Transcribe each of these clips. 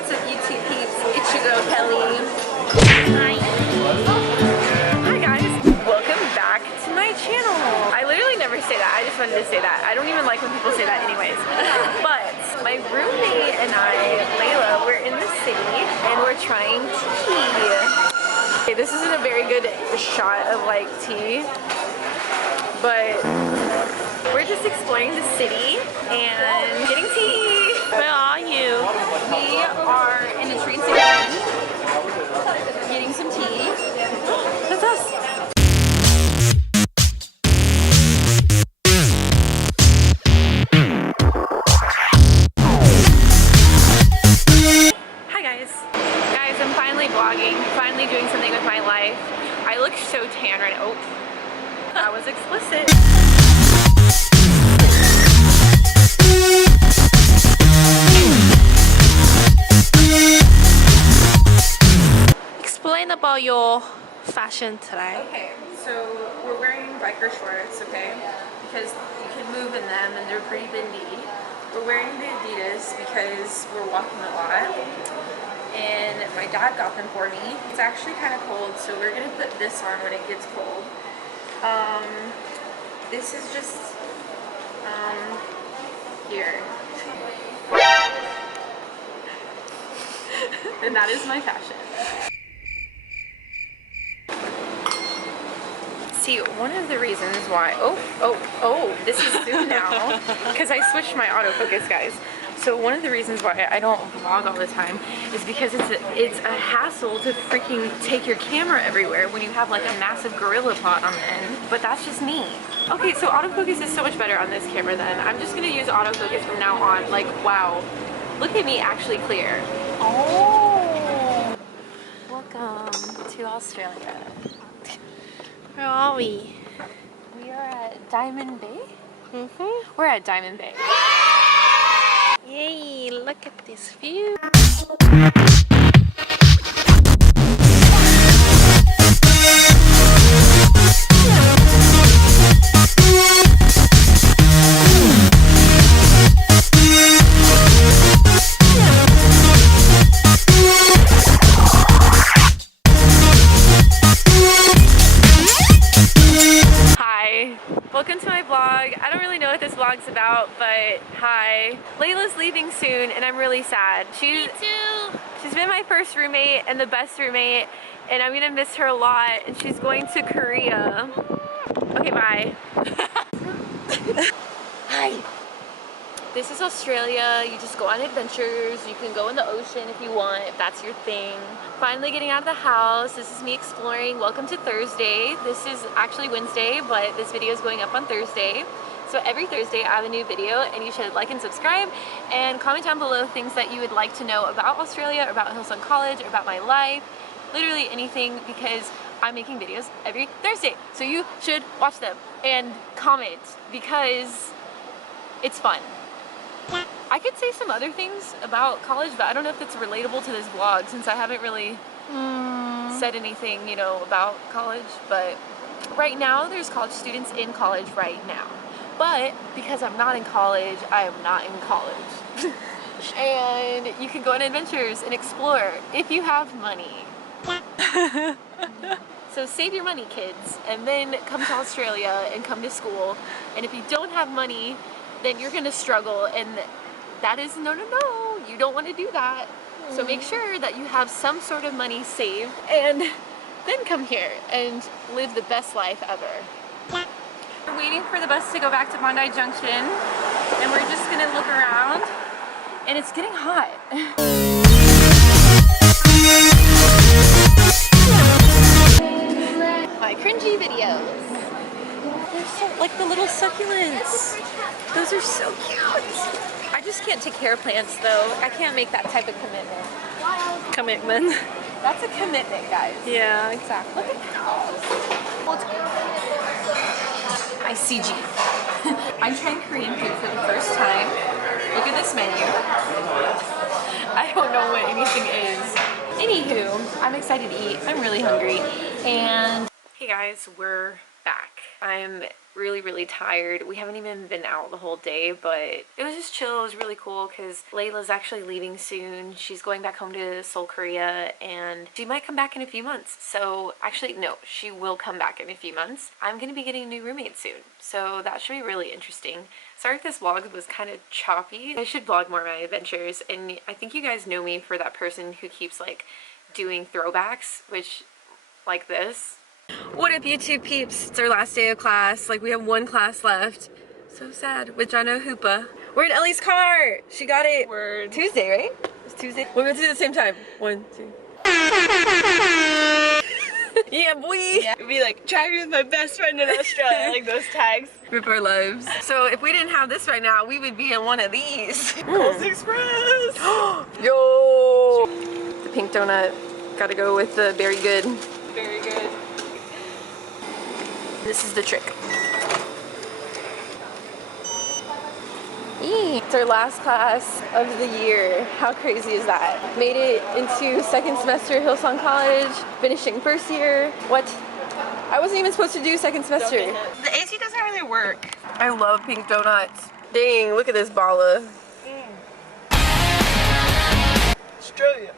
What's up, YouTube peeps? It's your girl Kelly. Hi. Hi guys. Welcome back to my channel. I literally never say that. I just wanted to say that. I don't even like when people say that anyways. But my roommate and I, Layla, we're in the city and we're trying tea. Okay, this isn't a very good shot of like tea, but we're just exploring the city and getting tea. Where are you? We are in a train station getting some tea. That's us. Hi guys. Guys, I'm finally vlogging, finally doing something with my life. I look so tan right now. Oh, that was explicit. Explain about your fashion today. Okay, so we're wearing biker shorts, okay? Because you can move in them and they're pretty bendy. We're wearing the Adidas because we're walking a lot. And my dad got them for me. It's actually kind of cold, so we're gonna put this on when it gets cold. This is just, here. And that is my fashion. See, one of the reasons why, this is zoom now, because I switched my autofocus, guys. So one of the reasons why I don't vlog all the time is because it's a hassle to freaking take your camera everywhere when you have like a massive gorilla pot on the end. But that's just me. Okay, so autofocus is so much better on this camera then. I'm just gonna use autofocus from now on. Like, wow, look at me actually clear. Oh, welcome to Australia. Where are we? We are at Diamond Bay? We're at Diamond Bay. Yay, look at this view. Welcome to my vlog. I don't really know what this vlog's about, but hi. Layla's leaving soon and I'm really sad. Me too. She's been my first roommate and the best roommate, and I'm gonna miss her a lot, and she's going to Korea. Okay, bye. Hi. This is Australia. You just go on adventures. You can go in the ocean if you want, if that's your thing. Finally getting out of the house. This is me exploring. Welcome to Thursday. This is actually Wednesday, but this video is going up on Thursday. So every Thursday I have a new video, and you should like and subscribe and comment down below things that you would like to know about Australia, or about Hillsong College, or about my life. Literally anything, because I'm making videos every Thursday. So you should watch them and comment because it's fun. I could say some other things about college, but I don't know if it's relatable to this vlog since I haven't really said anything, you know, about college. But right now, there's college students in college right now. But because I'm not in college, I am not in college. And you can go on adventures and explore if you have money. So save your money, kids, and then come to Australia and come to school. And if you don't have money, then you're gonna struggle, and that is no. You don't want to do that. So make sure that you have some sort of money saved, and then come here and live the best life ever. We're waiting for the bus to go back to Bondi Junction, and we're just gonna look around, and it's getting hot. My cringy videos. They're so, like the little succulents. Those are so cute. I just can't take care of plants though. I can't make that type of commitment. Commitment. That's a commitment, guys. Yeah, exactly. Look at those. ICG. I'm trying Korean food for the first time. Look at this menu. I don't know what anything is. Anywho, I'm excited to eat. I'm really hungry. And hey guys, we're back. I'm really tired. We haven't even been out the whole day, but it was just chill. It was really cool because Layla's actually leaving soon. She's going back home to Seoul, Korea, and she might come back in a few months. So actually, no, she will come back in a few months. I'm gonna be getting a new roommate soon, so that should be really interesting. Sorry if this vlog was kind of choppy. I should vlog more of my adventures, and I think you guys know me for that person who keeps like doing throwbacks, which like this. What up, YouTube peeps? It's our last day of class. Like, we have one class left. So sad. With Jono Hoopa. We're in Ellie's car. She got it. Word. Tuesday, right? It's Tuesday. We're going to do it at the same time. 1, 2. Yeah, boy. Yeah. It'd be like, driving with my best friend in Australia, like those tags. Rip our lives. So if we didn't have this right now, we would be in one of these. Coles Express. Yo. The pink donut. Gotta go with the Very Good. Very good. This is the trick. It's our last class of the year. How crazy is that? Made it into second semester at Hillsong College, finishing first year. What? I wasn't even supposed to do second semester. The AC doesn't really work. I love pink donuts. Dang, look at this bala. Australia.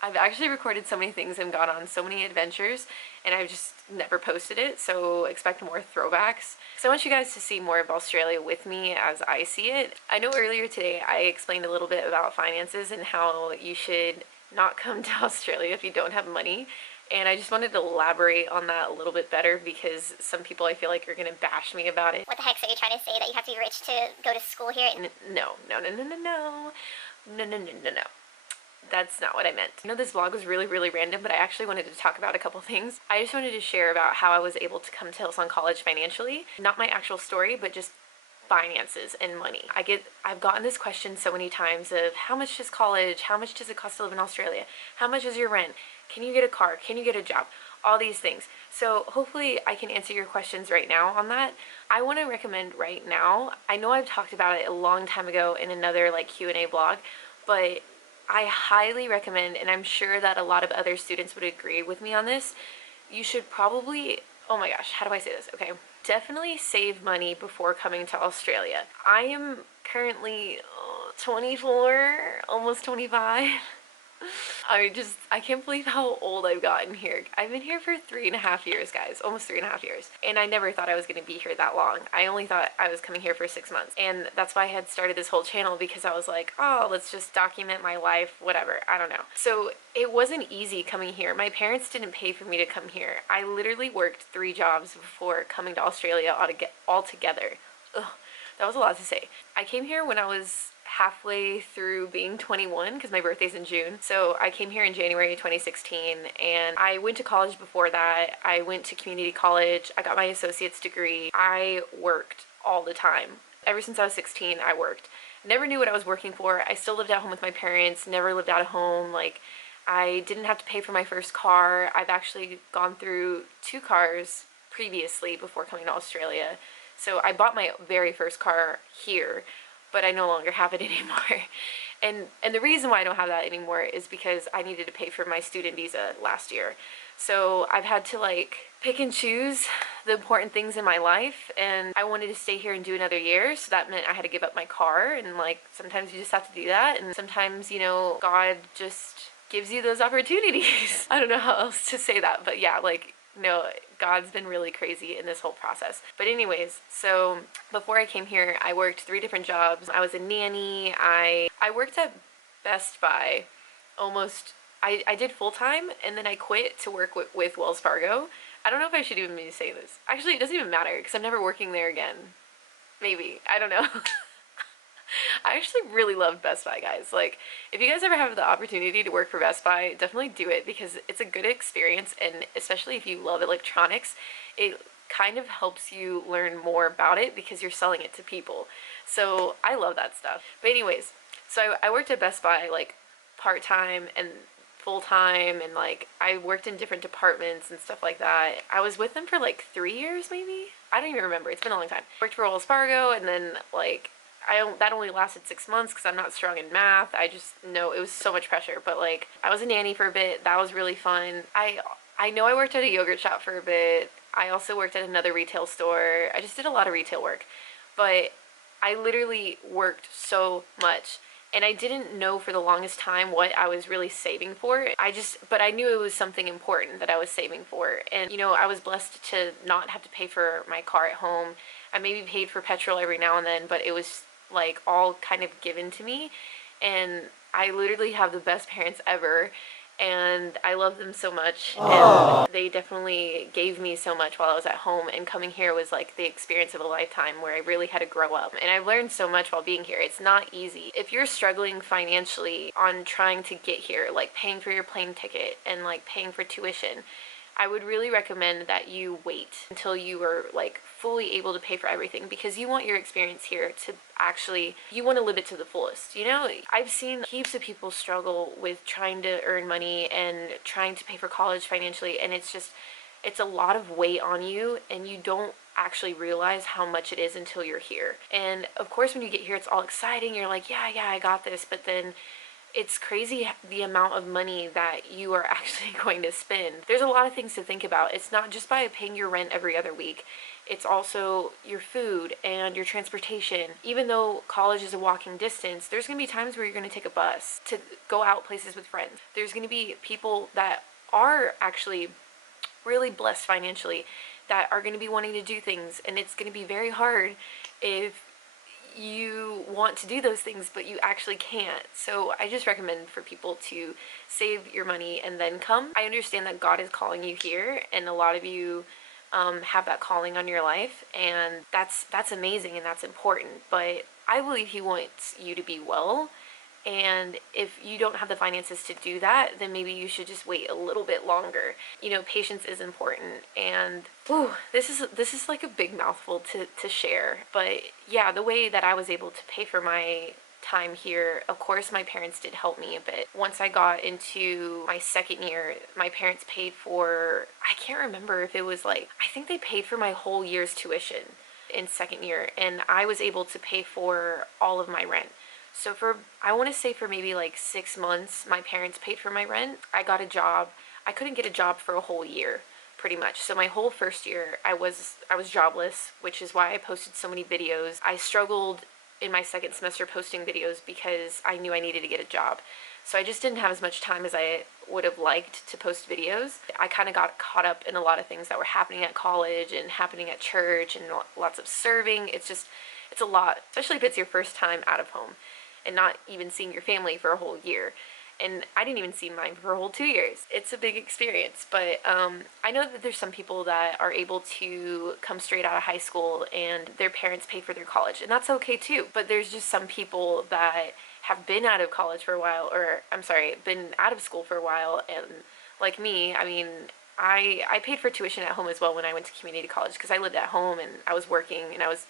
I've actually recorded so many things and gone on so many adventures, and I've just never posted it, so expect more throwbacks. So I want you guys to see more of Australia with me as I see it. I know earlier today I explained a little bit about finances and how you should not come to Australia if you don't have money, and I just wanted to elaborate on that a little bit better because some people I feel like are going to bash me about it. What the heck, so you're trying to say that you have to be rich to go to school here? No. That's not what I meant. I know this vlog was really random, but I actually wanted to talk about a couple things. I just wanted to share about how I was able to come to Hillsong College financially. Not my actual story, but just finances and money. I've gotten this question so many times of how much is college? How much does it cost to live in Australia? How much is your rent? Can you get a car? Can you get a job? All these things. So hopefully I can answer your questions right now on that. I want to recommend right now, I know I've talked about it a long time ago in another like Q&A blog, but I highly recommend, and I'm sure that a lot of other students would agree with me on this, you should probably, oh my gosh, how do I say this? Okay, definitely save money before coming to Australia. I am currently 24, almost 25. I can't believe how old I've gotten here. I've been here for 3.5 years, guys, almost 3.5 years. And I never thought I was going to be here that long. I only thought I was coming here for 6 months. And that's why I had started this whole channel, because I was like, oh, let's just document my life, whatever, I don't know. So it wasn't easy coming here. My parents didn't pay for me to come here. I literally worked 3 jobs before coming to Australia altogether. Ugh, that was a lot to say. I came here when I was halfway through being 21 because my birthday's in June. So I came here in January 2016 and I went to college before that. I went to community college. I got my associate's degree. I worked all the time. Ever since I was 16, I worked. Never knew what I was working for. I still lived at home with my parents, never lived out of home. Like, I didn't have to pay for my first car. I've actually gone through 2 cars previously before coming to Australia. So I bought my very first car here, but I no longer have it anymore. And the reason why I don't have that anymore is because I needed to pay for my student visa last year. So I've had to like pick and choose the important things in my life, and I wanted to stay here and do another year, so that meant I had to give up my car, and like sometimes you just have to do that, and sometimes, you know, God just gives you those opportunities. I don't know how else to say that, but yeah, like, no, God's been really crazy in this whole process. But anyways, so before I came here, I worked 3 different jobs. I was a nanny. I worked at Best Buy almost, I did full-time, and then I quit to work with Wells Fargo. I don't know if I should even be saying this. Actually, it doesn't even matter because I'm never working there again. Maybe. I don't know. I actually really loved Best Buy, guys. Like, if you guys ever have the opportunity to work for Best Buy, definitely do it because it's a good experience, and especially if you love electronics, it kind of helps you learn more about it because you're selling it to people. So I love that stuff. But anyways, so I worked at Best Buy like part-time and full-time, and like I worked in different departments and stuff like that. I was with them for like 3 years maybe? I don't even remember. It's been a long time. Worked for Wells Fargo, and then like that only lasted 6 months because I'm not strong in math. I just know it was so much pressure. But like, I was a nanny for a bit. That was really fun. I know I worked at a yogurt shop for a bit. I also worked at another retail store. I just did a lot of retail work, but I literally worked so much. And I didn't know for the longest time what I was really saving for. But I knew it was something important that I was saving for. And, I was blessed to not have to pay for my car at home. I maybe paid for petrol every now and then, but it was like all kind of given to me. And I literally have the best parents ever. And I love them so much. And they definitely gave me so much while I was at home, and coming here was like the experience of a lifetime where I really had to grow up. And I've learned so much while being here. It's not easy. If you're struggling financially on trying to get here, like paying for your plane ticket and like paying for tuition, I would really recommend that you wait until you are like fully able to pay for everything, because you want your experience here to actually, you want to live it to the fullest. I've seen heaps of people struggle with trying to earn money and trying to pay for college financially, and it's a lot of weight on you, and you don't actually realize how much it is until you're here. And of course, when you get here, it's all exciting. You're like, yeah, I got this. But then it's crazy the amount of money that you are actually going to spend. There's a lot of things to think about. It's not just by paying your rent every other week. It's also your food and your transportation. Even though college is a walking distance, there's going to be times where you're going to take a bus to go out places with friends. There's going to be people that are actually really blessed financially that are going to be wanting to do things, and it's going to be very hard if you want to do those things but you actually can't. So I just recommend for people to save your money and then come. I understand that God is calling you here, and a lot of you have that calling on your life, and that's amazing and that's important, but I believe He wants you to be well. And if you don't have the finances to do that, then maybe you should just wait a little bit longer. Patience is important. And this is like a big mouthful to share. But yeah, the way that I was able to pay for my time here, of course my parents did help me a bit. Once I got into my second year, my parents paid for, I can't remember if it was like, I think they paid for my whole year's tuition in second year, and I was able to pay for all of my rent. So I want to say for maybe like 6 months, my parents paid for my rent. I got a job. I couldn't get a job for a whole year, pretty much. So my whole first year, I was jobless, which is why I posted so many videos. I struggled in my second semester posting videos because I knew I needed to get a job. So I just didn't have as much time as I would have liked to post videos. I kind of got caught up in a lot of things that were happening at college and happening at church, and lots of serving. It's a lot, especially if it's your first time out of home and not even seeing your family for a whole year. And I didn't even see mine for a whole 2 years. It's a big experience, but I know that there's some people that are able to come straight out of high school and their parents pay for their college, and that's okay too. But there's just some people that have been out of college for a while, or I'm sorry, been out of school for a while, and like me, I mean, I paid for tuition at home as well when I went to community college, because I lived at home and I was working and I was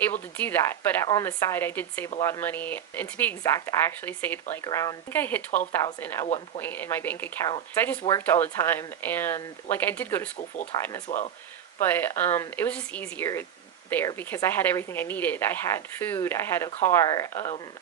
able to do that. But on the side, I did save a lot of money, and to be exact, I actually saved like around, I think I hit 12,000 at one point in my bank account. I just worked all the time, and like I did go to school full time as well, but it was just easier there because I had everything I needed. I had food, I had a car,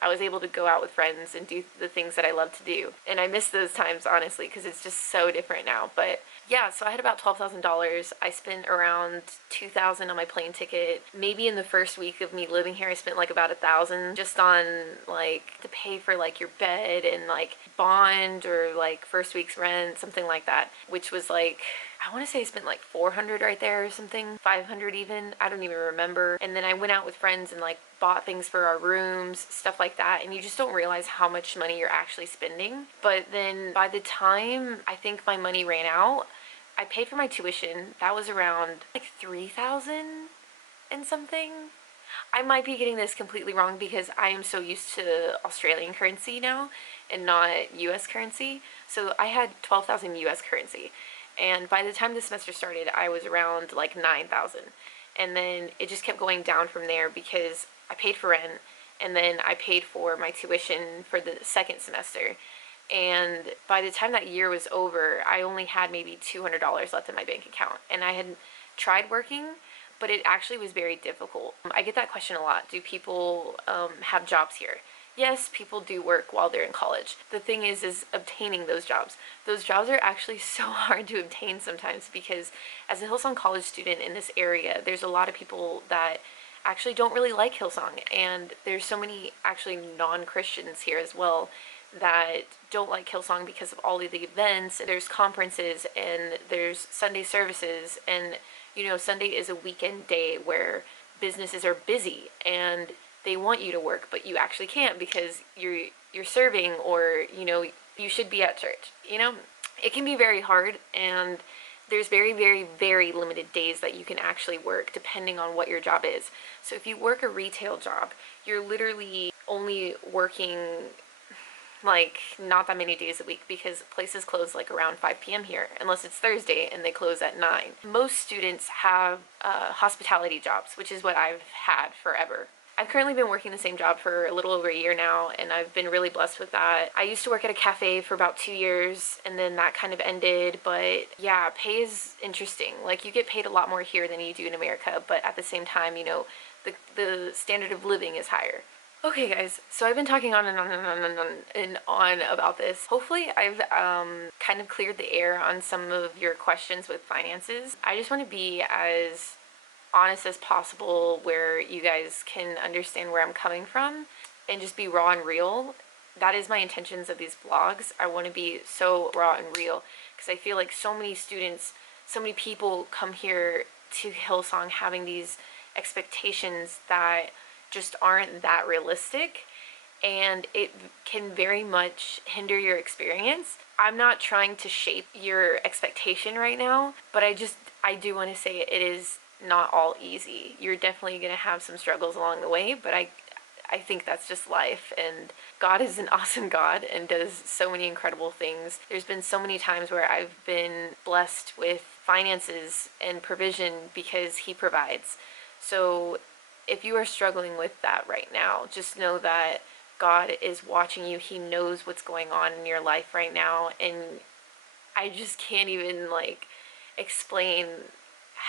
I was able to go out with friends and do the things that I love to do, and I miss those times, honestly, because it's just so different now. But yeah, so I had about $12,000. I spent around $2,000 on my plane ticket. Maybe in the first week of me living here, I spent like about $1,000 just on like to pay for like your bed and like bond or like first week's rent, something like that, which was like, I want to say I spent like $400 right there or something, $500 even, I don't even remember. And then I went out with friends and like bought things for our rooms, stuff like that, and you just don't realize how much money you're actually spending. But then by the time I think my money ran out, I paid for my tuition. That was around like 3,000 and something. I might be getting this completely wrong because I am so used to Australian currency now and not US currency. So I had 12,000 US currency. And by the time the semester started, I was around like 9,000. And then it just kept going down from there because I paid for rent, and then I paid for my tuition for the second semester. And by the time that year was over, I only had maybe $200 left in my bank account. And I had tried working, but it actually was very difficult. I get that question a lot. Do people have jobs here? Yes, people do work while they're in college. The thing is obtaining those jobs. Those jobs are actually so hard to obtain sometimes because as a Hillsong College student in this area, there's a lot of people that actually don't really like Hillsong, and there's so many actually non-Christians here as well that don't like Hillsong because of all of the events. There's conferences and there's Sunday services, and you know, Sunday is a weekend day where businesses are busy and they want you to work, but you actually can't because you're serving, or you know, you should be at church. You know, it can be very hard, and there's very, very, very limited days that you can actually work depending on what your job is. So if you work a retail job, you're literally only working like not that many days a week because places close like around 5 p.m. here, unless it's Thursday and they close at 9. Most students have hospitality jobs, which is what I've had forever. I've currently been working the same job for a little over a year now, and I've been really blessed with that. I used to work at a cafe for about 2 years, and then that kind of ended, but yeah, pay is interesting. Like, you get paid a lot more here than you do in America, but at the same time, you know, the standard of living is higher. Okay guys, so I've been talking on and on and on and on and on about this. Hopefully I've kind of cleared the air on some of your questions with finances. I just want to be as honest as possible where you guys can understand where I'm coming from and just be raw and real. That is my intentions of these vlogs. I want to be so raw and real because I feel like so many students, so many people come here to Hillsong having these expectations that just aren't that realistic, and it can very much hinder your experience. I'm not trying to shape your expectation right now, but I do want to say it is not all easy. You're definitely going to have some struggles along the way, but I think that's just life, and God is an awesome God and does so many incredible things. There's been so many times where I've been blessed with finances and provision because He provides. So if you are struggling with that right now, just know that God is watching you. He knows what's going on in your life right now, and I just can't even like explain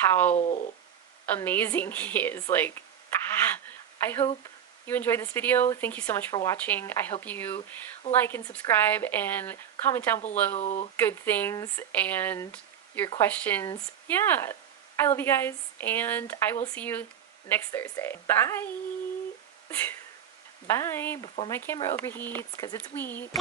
how amazing He is. Like, I hope you enjoyed this video. Thank you so much for watching. I hope you like and subscribe and comment down below good things and your questions. Yeah, I love you guys, and I will see you next Thursday. Bye. Bye, before my camera overheats because it's weak.